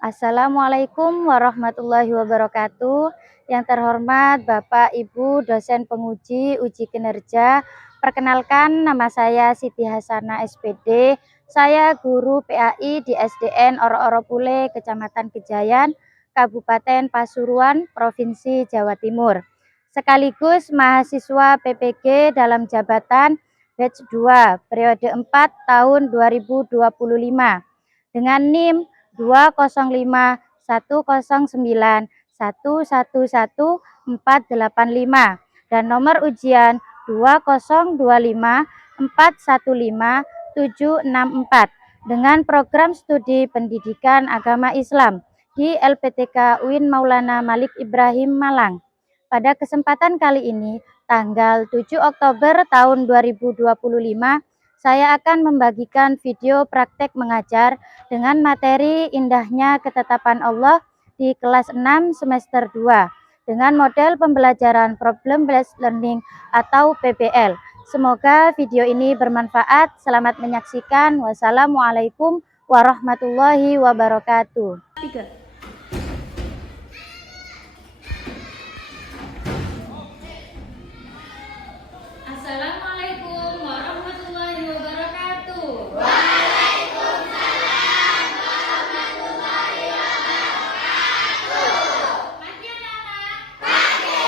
Assalamualaikum warahmatullahi wabarakatuh. Yang terhormat Bapak Ibu dosen penguji uji kinerja, perkenalkan nama saya Siti Hasanah SPD. Saya guru PAI di SDN Oro-Oro Pule, Kecamatan Kejayan, Kabupaten Pasuruan, Provinsi Jawa Timur. Sekaligus mahasiswa PPG dalam jabatan batch 2 periode 4 tahun 2025 dengan NIM 2051091111485 dan nomor ujian 20254157764 dengan program studi pendidikan agama Islam di LPTK UIN Maulana Malik Ibrahim Malang. Pada kesempatan kali ini, tanggal 7 Oktober tahun 2025, saya akan membagikan video praktek mengajar dengan materi indahnya ketetapan Allah di kelas 6 semester 2 dengan model pembelajaran Problem Based Learning atau PBL. Semoga video ini bermanfaat. Selamat menyaksikan. Wassalamualaikum warahmatullahi wabarakatuh. 3. Assalamualaikum warahmatullahi wabarakatuh. Waalaikumsalam warahmatullahi wabarakatuh. Pagi anak-anak. Pagi.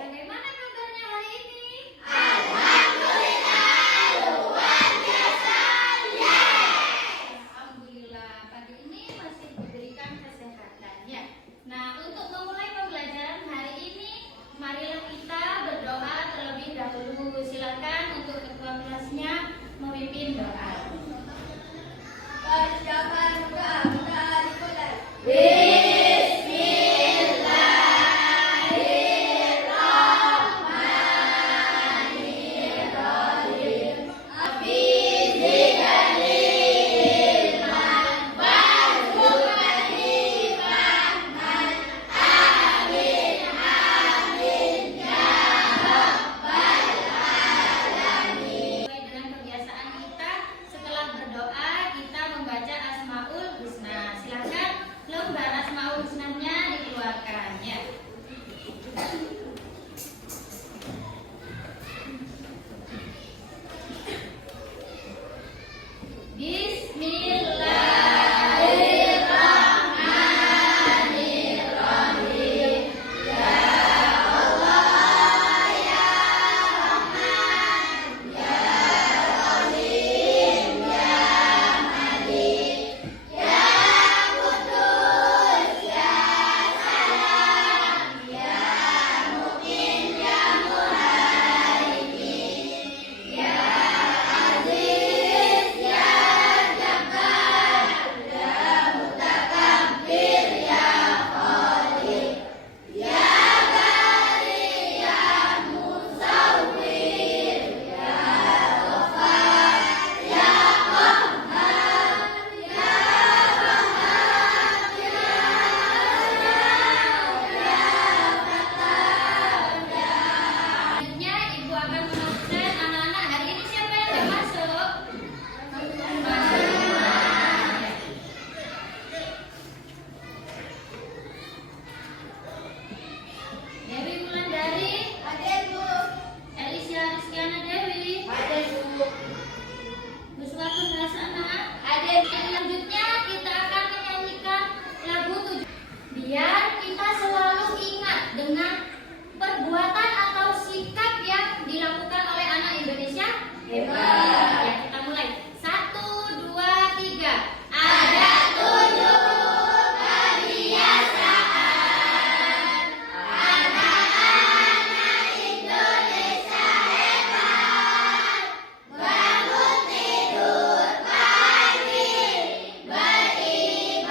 Bagaimana kabarnya hari ini? Alhamdulillah luar biasa. Alhamdulillah pagi ini masih diberikan kesehatannya. Nah, untuk memulai pembelajaran hari ini, marilah kita berdoa terlebih dahulu. Silakan untuk ketua kelasnya memimpin doa. Persiapan doa dimulai. Bismillahirrahmanirrahim. Afidzikani ilman warzuqani fahman. Amin ya rabbal alamin. Sesuai dengan kebiasaan kita, setelah berdoa kita membaca Asmaul Husna. Silakan lembar Asmaul Husnanya dikeluarkan ya. Bismillahirrahmanirrahim. Ya Allah ya Rahman ya Rahim ya Malik ya Qudus ya Salam ya Mu'min ya Muhaimin ya Aziz ya Jabbar ya Mutakabbir ya Khaliq ya Bari ya Musawwir ya Ghaffar ya Qahhar ya Wahhab ya Selanjutnya Ibu akan mengabsen anak-anak. Hari ini siapa yang nggak masuk? Dewi Wulandari, Hadir Bu. Elisha Rizkiana Dewi, Hadir Bu. Nuswatun Hasanah. Hadir. Selanjutnya kita akan menyanyikan lagu 7. Biar kita selalu ingat dengan perbuatan atau sikap yang dilakukan oleh anak Indonesia hebat. Ya, kita mulai. 1, 2, 3. Ada 7 kebiasaan anak-anak Indonesia hebat. Bangun tidur pagi, beribadah,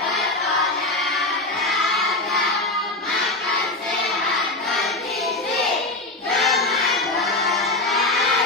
berolahraga, makan sehat bergizi, dengan belajar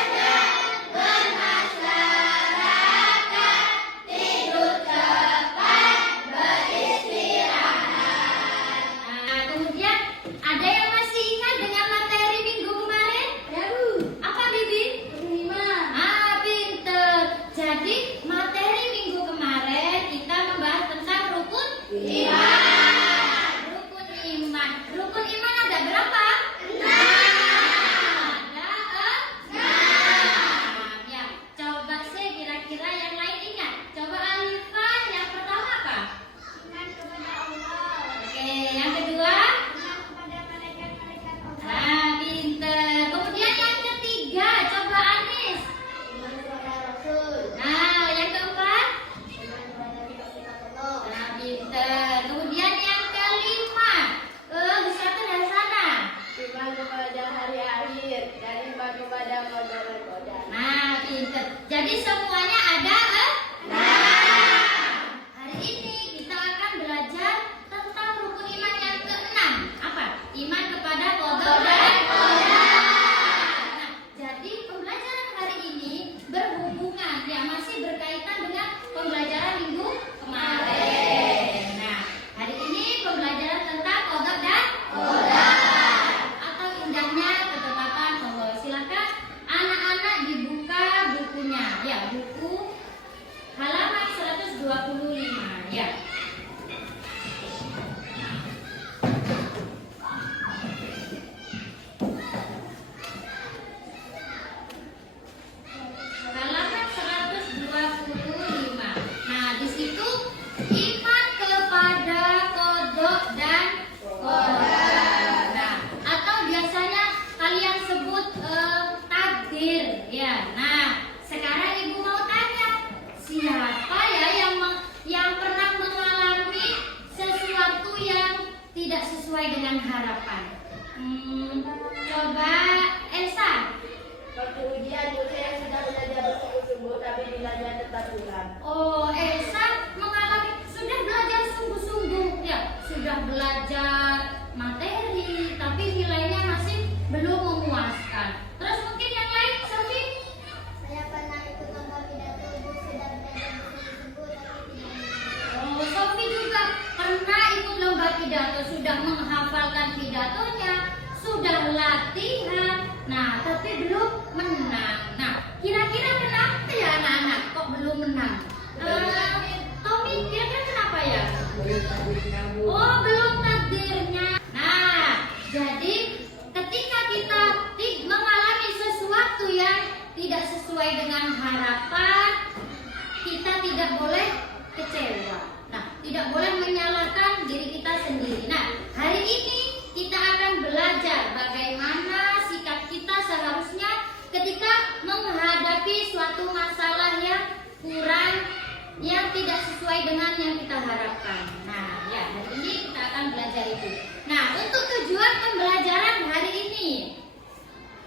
Jadi semuanya ada hari ini kita akan belajar tentang rukun iman yang keenam. Apa? Iman kepada qada dan qadar. Nah, jadi pembelajaran hari ini berhubungan, ya masih berkaitan dengan pembelajaran minggu kemarin. Nah, hari ini pembelajaran tentang qada dan qadar atau indahnya ketetapan Allah. Silakan anak-anak dibuka bukunya, ya buku halaman 125, ya. Halaman 125. Nah, di situ iman kepada qada dan qadar. Nah, atau biasanya kalian sebut takdir, ya. Nah, sekarang Ibu mau tanya, siapa ya yang pernah mengalami sesuatu yang tidak sesuai dengan harapan? Coba Elsa. Waktu ujian dulu saya sudah belajar bersungguh-sungguh tapi belajar tetap kurang. Oh, Elsa sudah belajar sungguh-sungguh, ya, sudah belajar materi, tapi nilainya masih belum memuaskan. Terus mungkin yang lain, Sofi? Saya pernah ikut lomba pidato, Ibu sudah belajar bersungguh-sungguh tapi tidak bisa. Oh, Sofi juga pernah ikut lomba pidato, sudah menghafalkan pidatonya, sudah latihan, nah tapi belum menang. Nah, kira-kira kenapa ya anak-anak kok belum menang? Tommy, kira-kira kenapa ya? Oh, belum takdirnya. Nah, jadi ketika kita mengalami sesuatu yang tidak sesuai dengan harapan, kita tidak boleh kecewa. Nah, tidak boleh menyalahkan diri kita sendiri. Nah, hari ini kita akan belajar bagaimana sikap kita seharusnya ketika menghadapi suatu masalah yang kurang, yang tidak sesuai dengan yang kita harapkan. Nah, ya, hari ini kita akan belajar itu. Nah, untuk tujuan pembelajaran hari ini.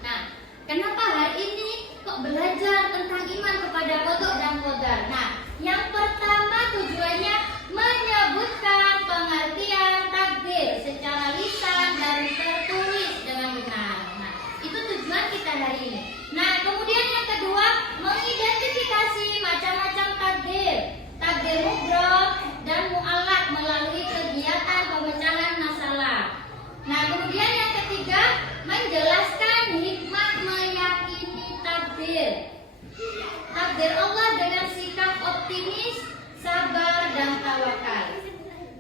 Nah, kenapa hari ini kok belajar tentang iman kepada qada dan qadar? Nah, yang pertama tujuannya menyebutkan pengertian takdir secara lisan dan tertulis dengan benar. Nah, itu tujuan kita hari ini. Nah, kemudian yang kedua, mengidentifikasi macam-macam takdir. Takdir mudrob dan mu'allaq melalui kegiatan pemecahan masalah. Nah, kemudian yang ketiga, menjelaskan hikmah meyakini takdir. Takdir Allah dengan sikap optimis, sabar, dan tawakal.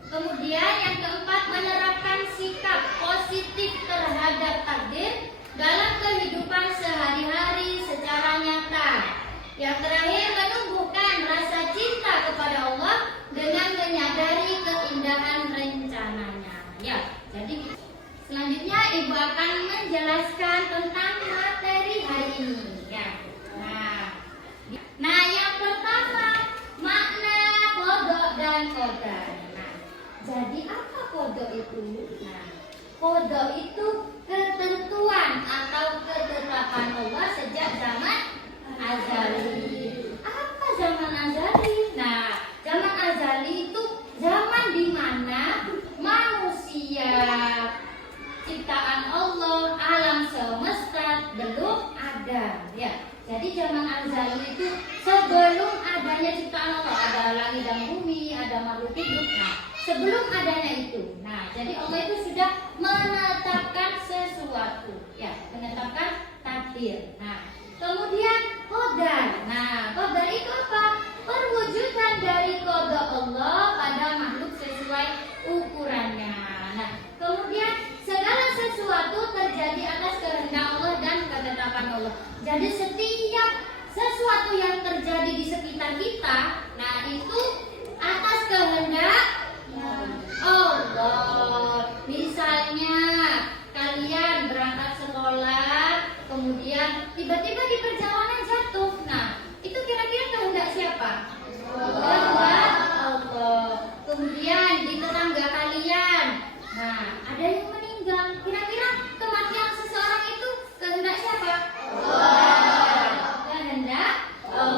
Kemudian yang keempat, menerapkan sikap positif terhadap takdir dalam kehidupan sehari-hari secara nyata. Yang terakhir, menumbuhkan rasa cinta kepada Allah dengan menyadari keindahan rencananya. Ya, jadi selanjutnya Ibu akan menjelaskan tentang materi hari ini. Ya. Nah, yang pertama, makna qada dan qadar. Nah, jadi apa qada itu? Nah, qada itu ketentuan atau ketetapan Allah sejak zaman azali. Apa zaman azali? Nah, zaman azali itu zaman di mana manusia, ciptaan Allah, alam semesta belum ada, ya. Jadi zaman azali itu sebelum adanya ciptaan Allah, ada langit dan bumi, ada makhluk hidup. Nah, sebelum adanya itu. Nah, jadi Allah itu sudah menetapkan sesuatu, ya, menetapkan takdir. Nah, kemudian qadar. Nah, qadar itu apa? Perwujudan dari qada Allah pada makhluk sesuai ukurannya. Nah, kemudian segala sesuatu terjadi atas kehendak Allah dan ketetapan Allah. Jadi setiap sesuatu yang terjadi di sekitar kita, nah itu atas kehendak Allah. Misalnya kalian berangkat sekolah, kemudian tiba-tiba di perjalanan jatuh. Nah, itu kira-kira kehendak siapa? Kehendak Allah. Kemudian di tetangga kalian, nah ada yang meninggal. Kira-kira kematian seseorang itu kehendak siapa? Kehendak Allah.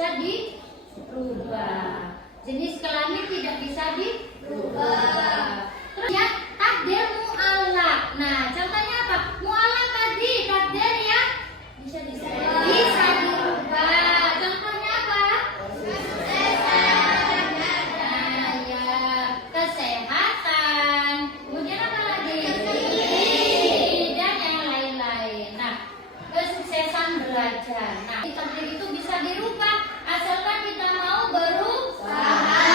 bisa dirubah. Jenis kelamin tidak bisa dirubah. Terus ya, takdir mu'allaq. Nah, contohnya apa? Mu'allaq tadi takdir yang bisa dirubah. Contohnya apa? Nah, ya, kesehatan. Kemudian apa lagi? Dan yang lain-lain. Nah, kesuksesan belajar. Nah, takdir itu bisa dirubah asalkan kita mau berusaha.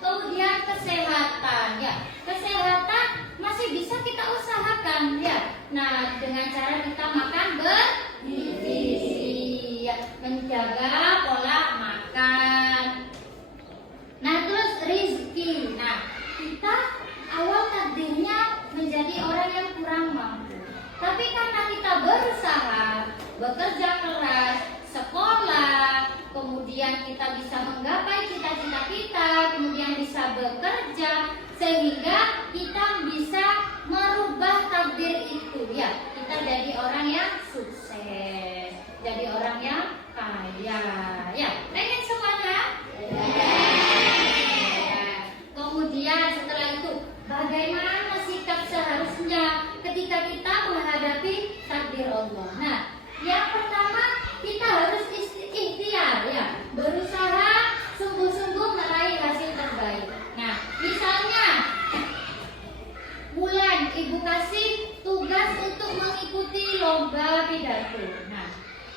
Kemudian kesehatan, ya, kesehatan masih bisa kita usahakan, ya. Nah, dengan cara kita makan bergizi, ya, menjaga pola makan. Nah, terus rizki. Nah, kita awal takdirnya menjadi orang yang kurang mampu. Tapi karena kita berusaha, bekerja keras, sekolah, kemudian kita bisa menggapai cita-cita kita, kemudian bisa bekerja, sehingga kita bisa merubah takdir itu, ya. Kita jadi orang yang sukses, jadi orang yang kaya, ya. Pengen semuanya? Kemudian setelah itu, bagaimana sikap seharusnya ketika kita menghadapi takdir Allah? Nah, yang pertama kita harus ikhtiar, ya, berusaha sungguh-sungguh meraih hasil terbaik. Nah, misalnya bulan ibu kasih tugas untuk mengikuti lomba pidato. Nah,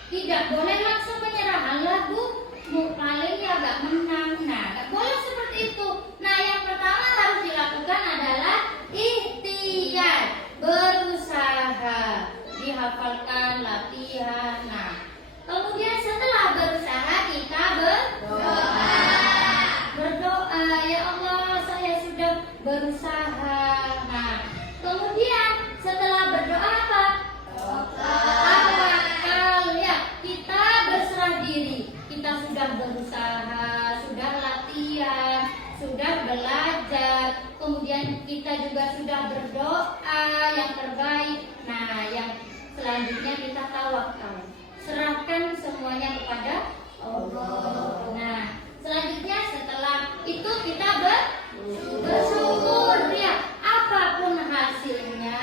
tidak boleh langsung menyerah. Allah Bu, paling ya gak menang. Nah, gak boleh seperti itu. Nah, yang pertama harus dilakukan adalah ikhtiar, berusaha, dihafalkan, latihan. Nah, kemudian setelah berusaha kita berdoa, ya Allah, saya sudah berusaha. Nah, kemudian setelah berdoa apa? Tawakal, ya, kita berserah diri. Kita sudah berusaha, sudah latihan, sudah belajar, kemudian kita juga sudah berdoa yang terbaik. Nah, yang selanjutnya kita tawakal, serahkan semuanya kepada Allah. Nah, selanjutnya setelah itu kita bersyukur, ya, apapun hasilnya,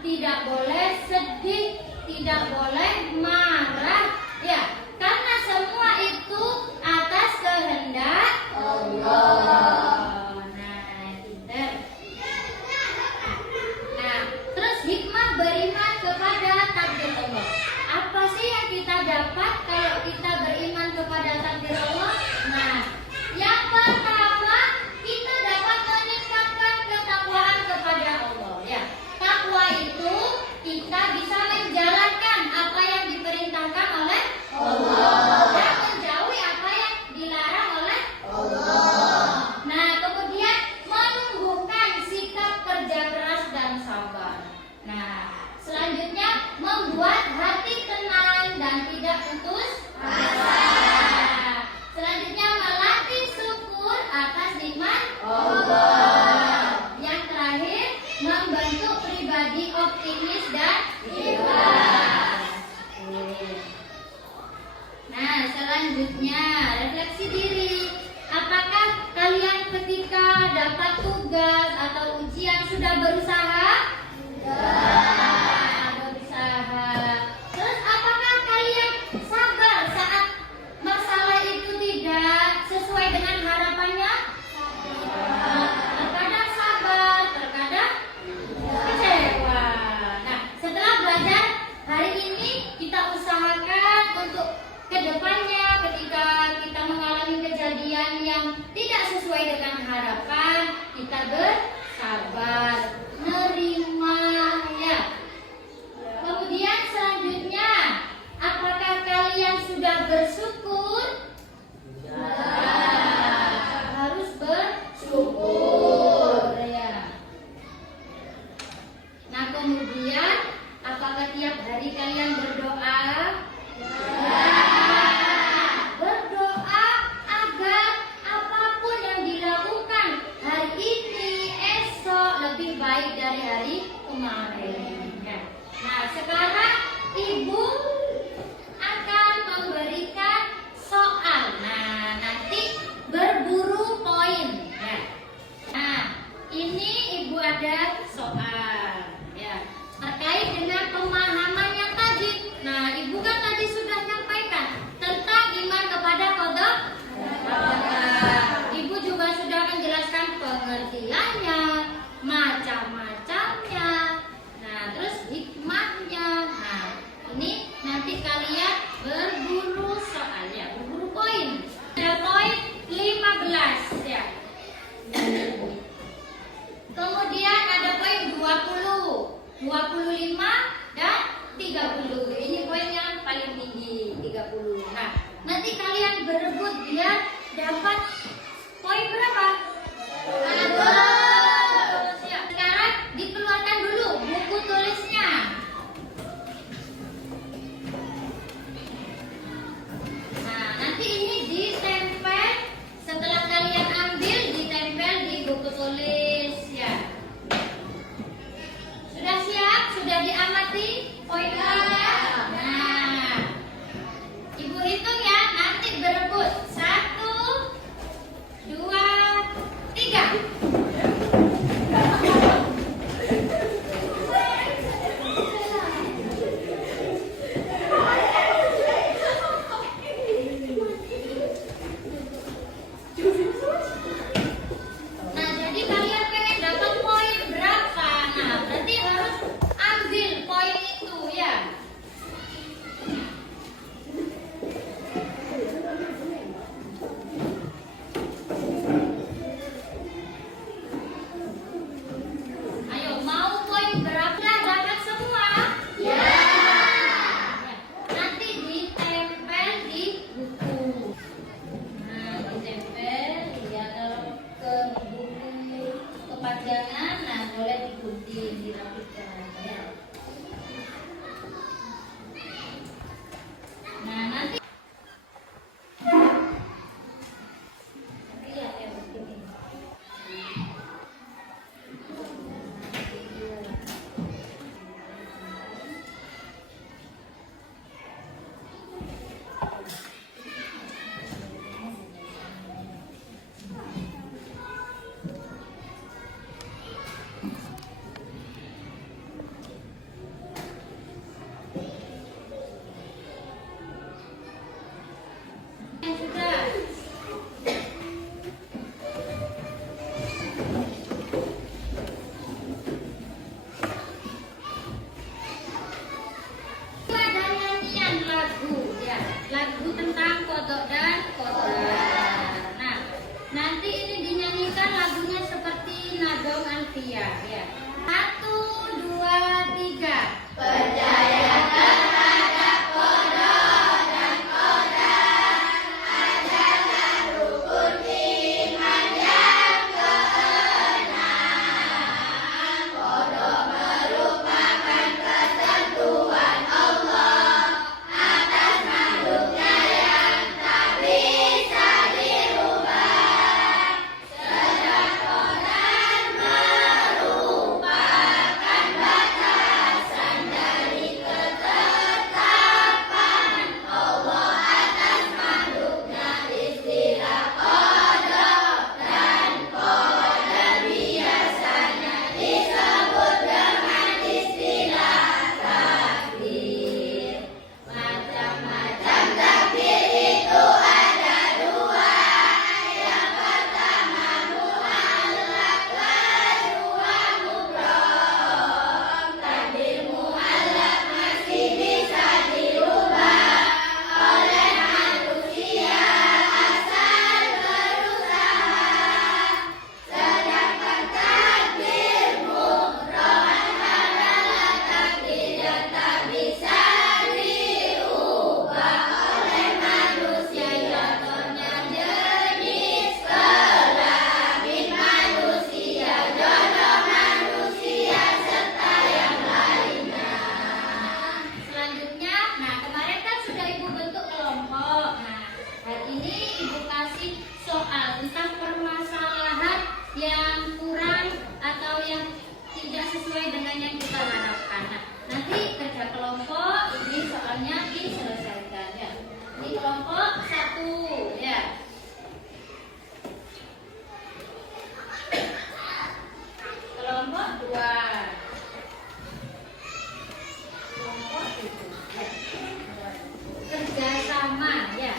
tidak boleh sedih, tidak boleh marah, ya, karena semua itu atas kehendak Allah. Nah, terus hikmah beriman kepada takdir Allah. Apa sih yang kita dapat kalau kita beriman kepada takdir Allah? Nah, yang pertama kita dapat meningkatkan ketakwaan kepada Allah, ya. Takwa itu kita bisa menjalankan apa yang diperintahkan oleh Allah dan menjauhi apa yang dilarang oleh Allah. Nah, kemudian menumbuhkan sikap kerja keras dan sabar. Nah, selanjutnya membuat hati tenang dan tidak putus asa. Selanjutnya melatih syukur atas nikmat Allah. Yang terakhir, membentuk pribadi optimis dan ikhlas. Nah, selanjutnya refleksi diri. Apakah kalian ketika dapat tugas atau ujian sudah berusaha? Sudah berusaha. Terus apakah kalian sabar saat masalah itu tidak sesuai dengan harapannya? Terkadang sabar, terkadang kecewa. Nah, setelah belajar hari ini, kita usahakan untuk kedepannya ketika kita mengalami kejadian yang tidak sesuai dengan harapan, kita bersabar, nerima, ya, nanti kalian berebut biar dapat poin berapa? 100. Siap. Sekarang dikeluarkan dulu buku tulisnya. Nah, nanti ini ditempel setelah kalian ambil, ditempel di buku tulis ya. Sudah siap? Sudah diamati poinnya? Nah, Ibu hitung ya, nanti berebut. 1, 2, 3. Nah, jadi kalian pengen dapat poin berapa? Nah, berarti harus ambil poin itu ya. Ayo, mau poin berapa? Dapat semua? Ya. Nanti ditempel di buku. Nah, ditempel ya, kalau ke buku kepanjangan, nah boleh digunting, dirapikan ya. Nah, nanti lihat ya begini. Yang sudah. Ada nyanyian lagu ya, lagu tentang kodok dan kodar. Nah, nanti ini dinyanyikan lagunya seperti Nadong Alfia ya. 1, 2, 3. Percaya terhadap kodok dan kodar adalah rukun iman yang keenam. Kodok merupakan ketentuan Allah atas makhluknya yang tak bisa dirubah. Sedang kodar merupakan batasan dari ketetapan Allah atas makhluknya. Istilah kodok dan kodar biasanya disebut dengan istilah takdir. Macam-macam takdir itu ada dua. Yang pertama mu'allaq, kedua mubrom. Takdir mu'allaq masih bisa dirubah oleh manusia asal berusaha. Sedangkan takdir mubrom adalah takdir yang tak bisa diubah oleh manusia. Contohnya jenis kelamin manusia, jodoh manusia, serta yang lainnya. Selanjutnya, nah kemarin kan sudah Ibu bentuk kelompok. Nah, hari ini Ibu kasih soal tentang permasalahan yang kurang atau yang tidak sesuai dengan yang kita harapkan. Nah, nanti kerja kelompok ini soalnya diselesaikan ya. Di kelompok 1 ya. Kelompok 2. Kelompok 3 ya. Kerjasama ya.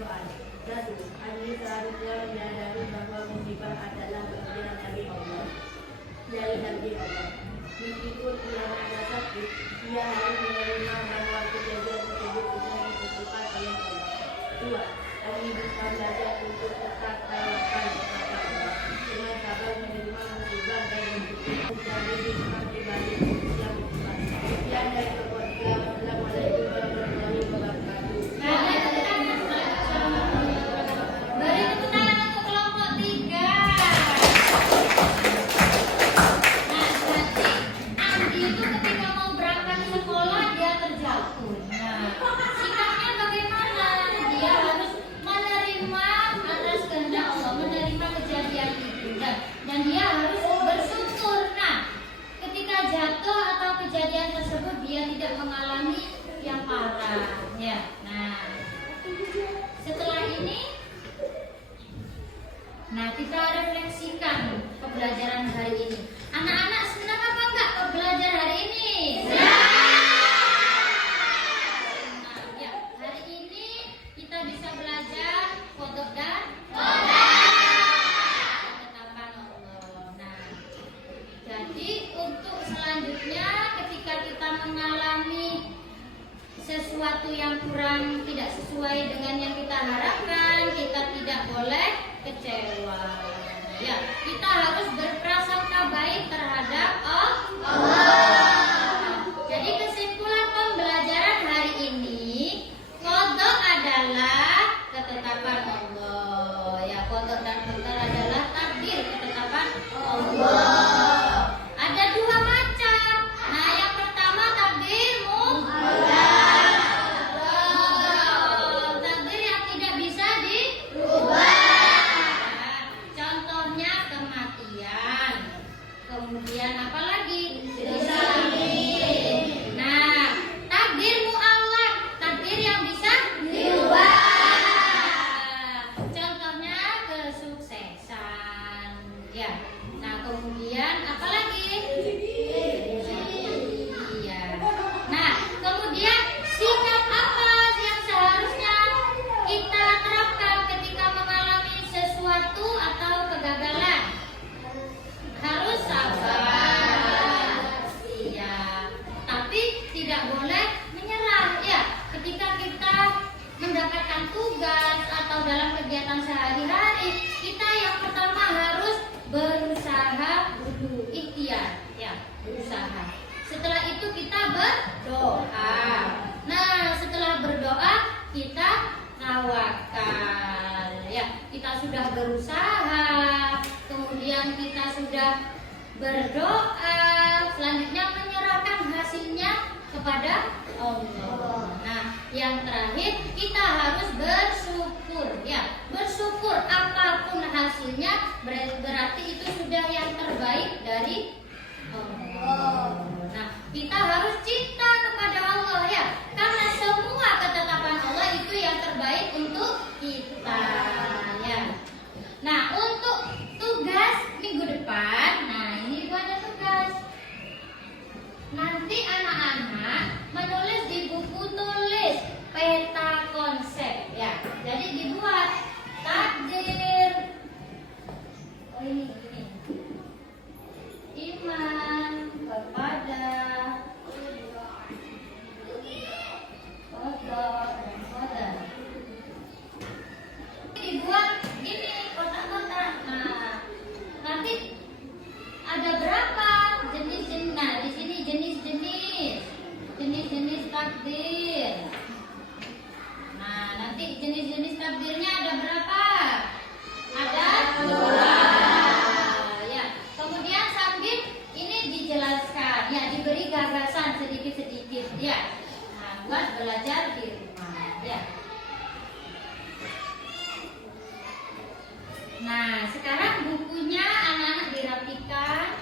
Soal 1. Ani seharusnya menyadari bahwa musibah adalah bagian dari Allah. Dari takdir Allah. Meskipun ia merasa sakit, ia harus menerima bahwa kejadian tersebut sudah ditentukan oleh Allah. 2. Ani bisa belajar untuk tetap tawakal kepada Allah dengan sabar menerima musibah dan menjadi hikmah pribadi yang berubah. Sekian dari podcast. Assalamualaikum warahmatullahi wabarakatuh. Beri tepuk tangan untuk kelompok 3. Nah, jadi Andi itu ketika mau berangkat sekolah dia terjatuh. Nah, sikapnya bagaimana? Dia harus menerima atas kehendak Allah, menerima kejadian itu dan dia harus bersyukur. Nah, ketika jatuh atau kejadian tersebut dia tidak mengalami yang parah. Ya, nah setelah ini, nah kita refleksikan pembelajaran hari ini. Anak-anak senang apa enggak belajar hari ini? Nah, ya, hari ini kita bisa belajar kodok dan ketetapan Allah. Nah, jadi untuk selanjutnya ketika kita mengalami sesuatu yang kurang tidak sesuai dengan yang kita harapkan, kita tidak boleh kecewa. Ya, kita harus berprasangka baik terhadap Allah. Jadi kesimpulan pembelajaran hari ini, qada adalah ketetapan Allah. Ya, qada dan qadar adalah takdir, ketetapan Allah. Ada 2 macam. Nah, yang pertama takdir takdir yang tidak bisa dirubah. Contohnya kematian. Kemudian apa lagi? Disalib. Nah, takdir mu'allaq, takdir yang bisa dirubah. Contohnya kesuksesan. Ya. Nah, kemudian apa lagi? Iya. Nah, kemudian sikap apa yang seharusnya kita terapkan ketika mengalami sesuatu atau kegagalan? Harus sabar. Iya. Tapi tidak boleh menyerah. Ya, ketika kita mendapatkan tugas atau dalam kegiatan sehari-hari, kita yang pertama harus berusaha dulu, ikhtiar, ya, berusaha. Setelah itu kita berdoa. Nah, setelah berdoa kita tawakal. Ya, kita sudah berusaha, kemudian kita sudah berdoa, selanjutnya menyerahkan hasilnya kepada Allah. Nah, yang terakhir kita harus bersyukur. Ya, bersyukur apapun hasilnya berarti itu sudah yang terbaik dari Allah. Nah, kita harus cinta kepada Allah, ya, karena semua ketetapan Allah itu yang terbaik untuk kita, ya. Nah, untuk tugas minggu depan, nah ini Ibu ada tugas. Nanti anak-anak menulis di buku tulis peta konsep, ya. Jadi dibuat takdir. Oh ini. Iman kepada qada dan qadar. Dibuat ini kotak-kotak. Nah, nanti ada berapa jenis-jenis. Nah, di sini jenis-jenis takdir. Nah, nanti jenis-jenis takdirnya ada berapa? Ada 2. Ya. Kemudian sambil ini dijelaskan, ya, diberi gagasan sedikit-sedikit, ya. Nah, buat belajar di rumah, ya. Nah, sekarang bukunya anak-anak dirapikan.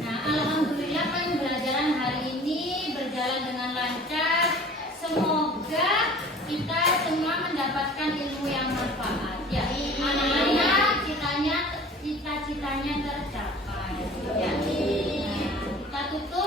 Nah, alhamdulillah pembelajaran hari ini berjalan dengan lancar. Semoga kita semua mendapatkan ilmu yang bermanfaat. Ya, anak-anak kitanya cita-citanya tercapai. Ya. Nah, kita tutup